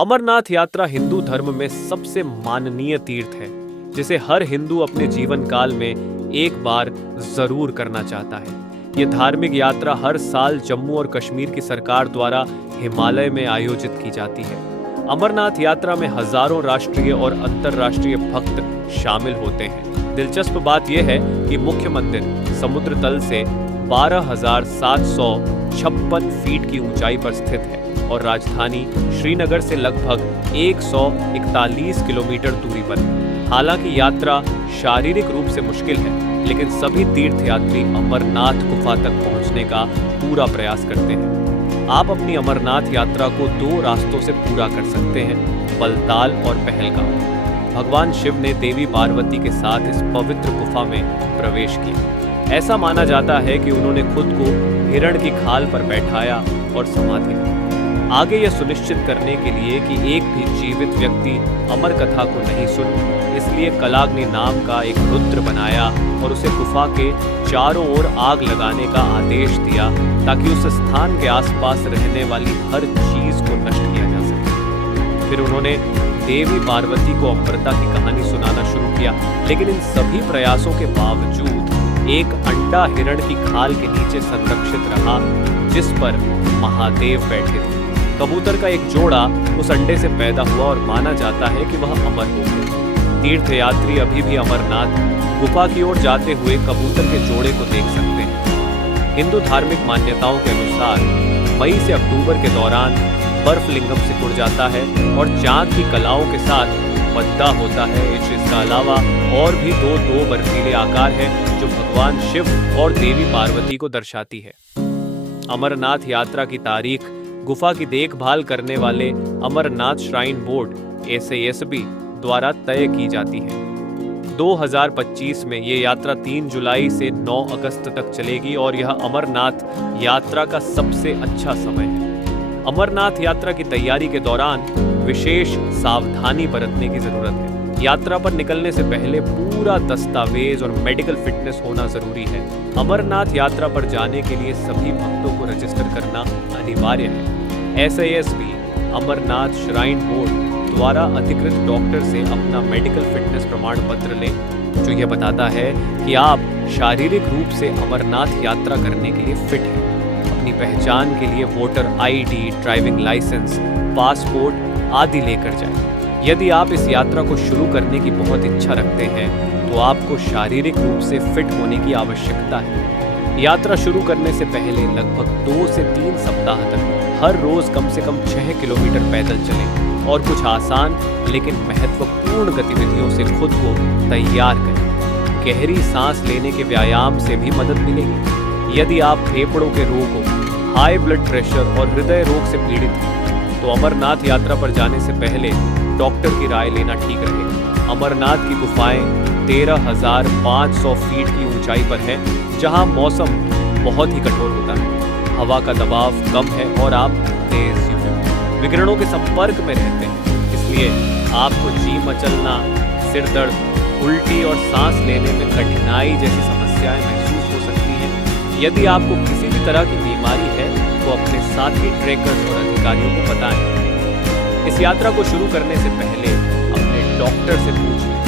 अमरनाथ यात्रा हिंदू धर्म में सबसे माननीय तीर्थ है, जिसे हर हिंदू अपने जीवन काल में एक बार जरूर करना चाहता है। ये धार्मिक यात्रा हर साल जम्मू और कश्मीर की सरकार द्वारा हिमालय में आयोजित की जाती है। अमरनाथ यात्रा में हजारों राष्ट्रीय और अंतर्राष्ट्रीय भक्त शामिल होते हैं। दिलचस्प बात यह है कि मुख्य मंदिर समुद्र तल से 12,756 फीट की ऊंचाई पर स्थित है और राजधानी श्रीनगर से लगभग 141 किलोमीटर दूरी पर है। हालांकि यात्रा शारीरिक रूप से मुश्किल है, लेकिन सभी तीर्थयात्री अमरनाथ गुफा तक पहुंचने का पूरा प्रयास करते हैं। आप अपनी अमरनाथ यात्रा को 2 रास्तों से पूरा कर सकते हैं, बलताल और पहलगाम। भगवान शिव ने देवी पार्वती के साथ इस पवित्र गुफा में प्रवेश किया। ऐसा माना जाता है कि उन्होंने खुद को हिरण की खाल पर बैठाया और समाधि ली। आगे यह सुनिश्चित करने के लिए कि एक भी जीवित व्यक्ति अमर कथा को नहीं सुन, इसलिए कलाग्नि नाम का एक रुद्र बनाया और उसे गुफा के चारों ओर आग लगाने का आदेश दिया, ताकि उस स्थान के आसपास रहने वाली हर चीज को नष्ट किया जा सके। फिर उन्होंने देवी पार्वती को अमृता की कहानी सुनाना शुरू किया, लेकिन इन सभी प्रयासों के बावजूद एक अंडा हिरण की खाल के नीचे संरक्षित रहा, जिस पर महादेव बैठे थे। कबूतर का एक जोड़ा उस अंडे से पैदा हुआ और माना जाता है कि वह अमर हो गया। तीर्थयात्री अभी भी अमरनाथ गुफा की ओर जाते हुए कबूतर के जोड़े को देख सकते हैं। हिंदू धार्मिक मान्यताओं के अनुसार मई से अक्टूबर के दौरान बर्फ लिंगम सिकुड़ जाता है और चांद की कलाओं के साथ बद्दा होता है। इसके अलावा और भी दो बर्फीले आकार हैं जो भगवान शिव और देवी पार्वती को दर्शाती है। अमरनाथ यात्रा की तारीख गुफा की देखभाल करने वाले अमरनाथ श्राइन बोर्ड (ASB) द्वारा तय की जाती है। 2025 में ये यात्रा 3 जुलाई से 9 अगस्त तक चलेगी और यह अमरनाथ यात्रा का सबसे अच्छा समय है। अमरनाथ यात्रा की तैयारी के दौरान विशेष सावधानी बरतने की जरूरत है। यात्रा पर निकलने से पहले पूरा दस्तावेज और मेडिकल फिटनेस होना जरूरी है। अमरनाथ यात्रा पर जाने के लिए सभी भक्तों को रजिस्टर करना अनिवार्य है। ASB अमरनाथ श्राइन बोर्ड द्वारा अधिकृत डॉक्टर से अपना मेडिकल फिटनेस प्रमाण पत्र लें, जो यह बताता है कि आप शारीरिक रूप से अमरनाथ यात्रा करने के लिए फिट हैं। अपनी पहचान के लिए voter ID, driving licence, passport आदि लेकर जाएं। यदि आप इस यात्रा को शुरू करने की बहुत इच्छा रखते हैं, तो आपको शारीरिक रूप से फिट होने की आवश्यकता है। यात्रा शुरू करने से पहले लगभग 2 से 3 सप्ताह तक हर रोज कम से कम 6 किलोमीटर पैदल चलें और कुछ आसान लेकिन महत्वपूर्ण गतिविधियों से खुद को तैयार करें। गहरी सांस लेने के व्यायाम से भी मदद मिलेगी। यदि आप फेफड़ों के रोगों, हाई ब्लड प्रेशर और हृदय रोग से पीड़ित हैं, तो अमरनाथ यात्रा पर जाने से पहले डॉक्टर की राय लेना ठीक रहेगा। अमरनाथ की गुफाएं 13,500 फीट की ऊंचाई पर है, जहां मौसम बहुत ही कठोर होता है। हवा का दबाव कम है और आप तेज विकिरणों के संपर्क में रहते हैं, इसलिए आपको जी मचलना, सिर दर्द, उल्टी और सांस लेने में कठिनाई जैसी समस्याएं महसूस हो सकती हैं। यदि आपको किसी भी तरह की बीमारी है, तो अपने साथी ट्रेकर्स और अधिकारियों को बताएं। इस यात्रा को शुरू करने से पहले अपने डॉक्टर से पूछ लें।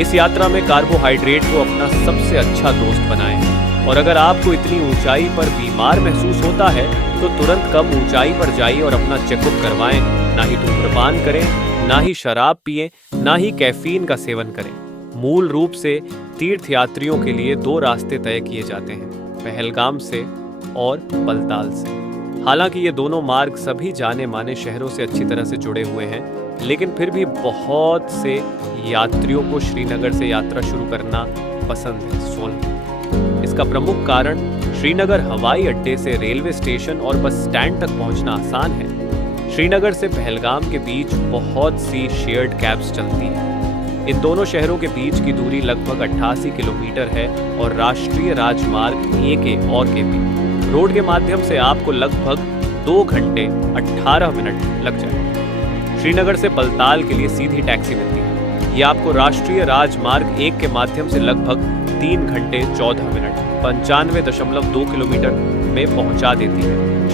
इस यात्रा में कार्बोहाइड्रेट को अपना सबसे अच्छा दोस्त बनाएं और अगर आपको इतनी ऊंचाई पर बीमार महसूस होता है, तो तुरंत कम ऊंचाई पर जाइए और अपना चेकअप करवाएं। ना ही धूम्रपान करें, ना ही शराब पिएं, ना ही कैफीन का सेवन करें। मूल रूप से तीर्थयात्रियों के लिए 2 रास्ते तय किए जाते हैं, पहलगाम से और बलताल से। हालांकि ये दोनों मार्ग सभी जाने माने शहरों से अच्छी तरह से जुड़े हुए हैं, लेकिन फिर भी बहुत से यात्रियों को श्रीनगर से यात्रा शुरू करना पसंद है। इसका प्रमुख कारण श्रीनगर हवाई अड्डे से रेलवे स्टेशन और बस स्टैंड तक पहुंचना आसान है। श्रीनगर से पहलगाम के बीच बहुत सी शेयर्ड कैब्स चलती हैं। इन दोनों शहरों के बीच की दूरी लगभग 88 किलोमीटर है और राष्ट्रीय राजमार्ग 1A और KB रोड के माध्यम से आपको लगभग 2 घंटे 18 मिनट लग जाएंगे। श्रीनगर से बलताल के लिए सीधी टैक्सी मिलती है। ये आपको राष्ट्रीय राजमार्ग 1 के माध्यम से लगभग 3 घंटे 14 मिनट 95.2 किलोमीटर में पहुंचा देती है।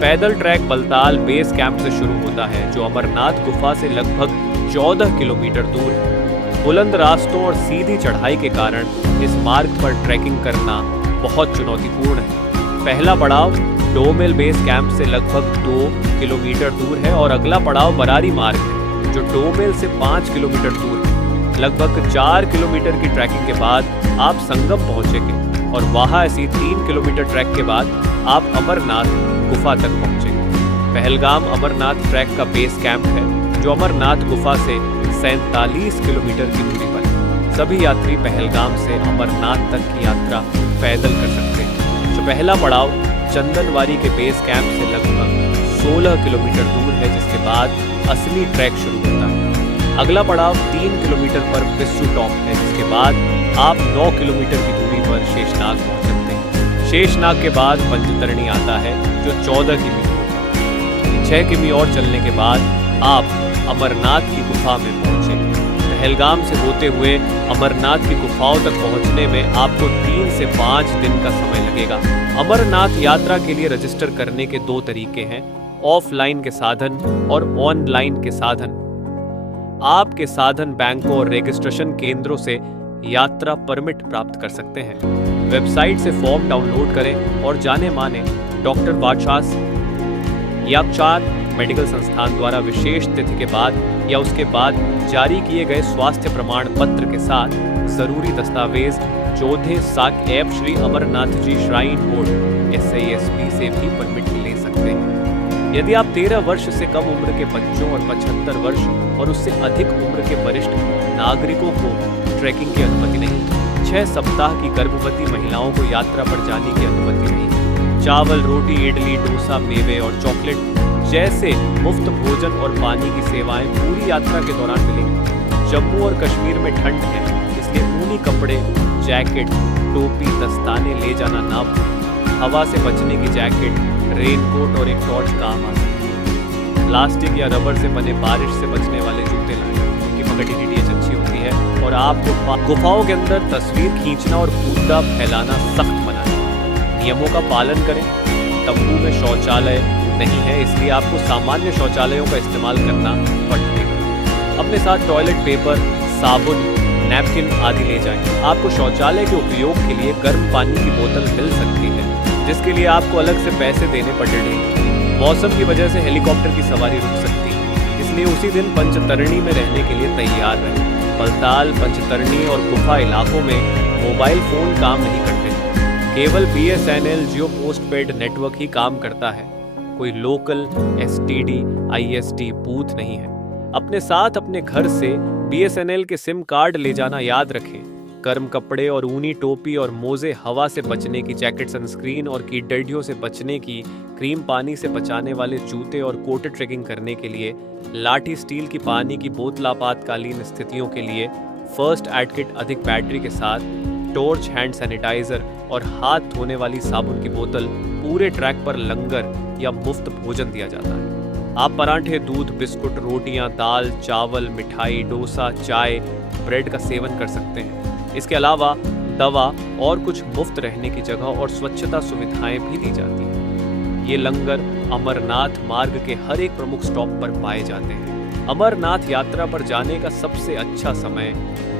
पैदल ट्रैक बलताल बेस कैंप से शुरू होता है, जो अमरनाथ गुफा से लगभग 14 किलोमीटर दूर है। बुलंद रास्तों और सीधी चढ़ाई के कारण इस मार्ग पर ट्रैकिंग करना बहुत चुनौतीपूर्ण है। पहला पड़ाव डोमेल बेस कैंप से लगभग 2 किलोमीटर दूर है और अगला पड़ाव बरारी मार्ग है, जो डोमेल से 5 किलोमीटर दूर है। लगभग 4 किलोमीटर की ट्रैकिंग के बाद आप संगम पहुंचेंगे और वहां ऐसी 3 किलोमीटर ट्रैक के बाद आप अमरनाथ गुफा तक पहुंचेंगे। पहलगाम अमरनाथ ट्रैक का बेस कैंप है, जो अमरनाथ गुफा से 47 किलोमीटर की दूरी पर है। सभी यात्री पहलगाम से अमरनाथ तक की यात्रा पैदल कर सकते हैं। जो पहला पड़ाव चंदनवारी के बेस कैंप से लगभग 16 किलोमीटर दूर है, जिसके बाद असली ट्रैक शुरू होता है। अगला पड़ाव 3 किलोमीटर पर पिस्सू टॉप है, जिसके बाद आप 9 किलोमीटर की दूरी पर शेषनाग पहुंच सकते हैं। शेषनाग के बाद पंचतरणी आता है, जो 14 किमी दूर है। 6 किमी और चलने के बाद आप अमरनाथ की गुफा में पहुंचेंगे। पहलगाम से होते हुए अमरनाथ की गुफाओं तक पहुंचने में आपको 3 से 5 दिन का समय लगेगा। अमरनाथ यात्रा के लिए रजिस्टर करने के 2 तरीके हैं, ऑफलाइन के साधन और ऑनलाइन के साधन। आपके साधन बैंकों और रजिस्ट्रेशन केंद्रों से यात्रा परमिट प्राप्त कर सकते हैं। वेबसाइट से फॉर्म डाउनलोड करें और जाने माने डॉक्टर वाचास याकचार मेडिकल संस्थान द्वारा विशेष तिथि के बाद या उसके बाद जारी किए गए स्वास्थ्य प्रमाण पत्र के साथ जरूरी दस्तावेज जोधे साक app Shri Amarnath ji shrine board SASB से भी परमिट ले सकते हैं। यदि आप 13 वर्ष से कम उम्र के बच्चों और 75 वर्ष और उससे अधिक उम्र के वरिष्ठ नागरिकों को ट्रैकिंग की अनुमति नहीं। 6 सप्ताह की गर्भवती महिलाओं को यात्रा पर जाने की अनुमति नहीं। चावल, रोटी, इडली, डोसा, मेवे और चॉकलेट जैसे मुफ्त भोजन और पानी की सेवाएं पूरी यात्रा के दौरान मिलेंगी। जम्मू और कश्मीर में ठंड है, इसलिए ऊनी कपड़े, जैकेट, टोपी, दस्ताने ले जाना ना भूलें। हवा से बचने की जैकेट, रेनकोट और एक टॉर्च काम आ सकती है। प्लास्टिक या रबर से बने बारिश से बचने वाले जूते लाएं, उनकी पकड़ी DTH अच्छी होती है। और आपको गुफाओं के अंदर तस्वीर खींचना और कूदा फैलाना सख्त मना है। नियमों का पालन करें। तंबू में शौचालय नहीं है, इसलिए आपको सामान्य शौचालयों का इस्तेमाल करना पड़ेगा। अपने साथ टॉयलेट पेपर, साबुन, नैपकिन आदि ले जाएं। आपको शौचालय के उपयोग के लिए गर्म पानी की बोतल मिल सकती है, जिसके लिए आपको अलग से पैसे देने पड़ेंगे। मौसम की वजह से हेलीकॉप्टर की सवारी रुक सकती है, इसलिए उसी दिन पंचतरणी में रहने के लिए तैयार रहें। बलताल, पंचतरणी और गुफा इलाकों में मोबाइल फोन काम नहीं करते। केवल BSNL जियो पोस्टपेड नेटवर्क ही काम करता है। कोई लोकल STD ISD बूथ नहीं है। अपने साथ अपने घर से BSNL के सिम कार्ड ले जाना याद रखें। गर्म कपड़े और ऊनी टोपी और मोजे, हवा से बचने की जैकेट, सनस्क्रीन और कीटडर्डियों से बचने की क्रीम, पानी से बचाने वाले जूते और कोटेड ट्रैकिंग करने के लिए लाठी, स्टील की पानी की बोतल, आपातकालीन स्थितियों के लिए फर्स्ट एड किट अधिक बैटरी के साथ, टॉर्च, हैंड सैनिटाइजर और हाथ धोने वाली साबुन की बोतल। पूरे ट्रैक पर लंगर या मुफ्त भोजन दिया जाता है। आप पराठे, दूध, बिस्कुट, रोटियां, दाल, चावल, मिठाई, डोसा, चाय, ब्रेड का सेवन कर सकते हैं। इसके अलावा दवा और कुछ मुफ्त रहने की जगह और स्वच्छता सुविधाएं भी दी जाती हैं। ये लंगर अमरनाथ मार्ग के हर एक प्रमुख स्टॉप पर पाए जाते हैं। अमरनाथ यात्रा पर जाने का सबसे अच्छा समय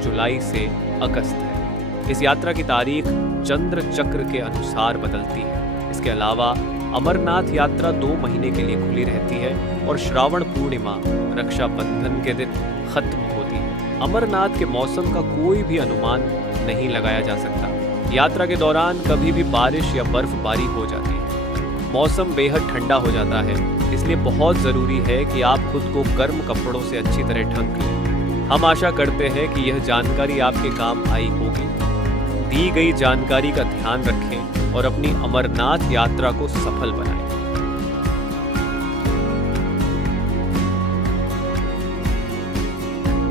जुलाई से अगस्त है। इस यात्रा की तारीख चंद्र चक्र के अनुसार बदलती है। इसके अलावा अमरनाथ यात्रा 2 महीने के लिए खुली रहती है और श्रावण पूर्णिमा, रक्षाबंधन के दिन खत्म होती है। अमरनाथ के मौसम का कोई भी अनुमान नहीं लगाया जा सकता। यात्रा के दौरान कभी भी बारिश या बर्फबारी हो जाती है। मौसम बेहद ठंडा हो जाता है, इसलिए बहुत ज़रूरी है कि आप खुद को गर्म कपड़ों से अच्छी तरह ढक लें। हम आशा करते हैं कि यह जानकारी आपके काम आई होगी। दी गई जानकारी का ध्यान रखें और अपनी अमरनाथ यात्रा को सफल बनाएं।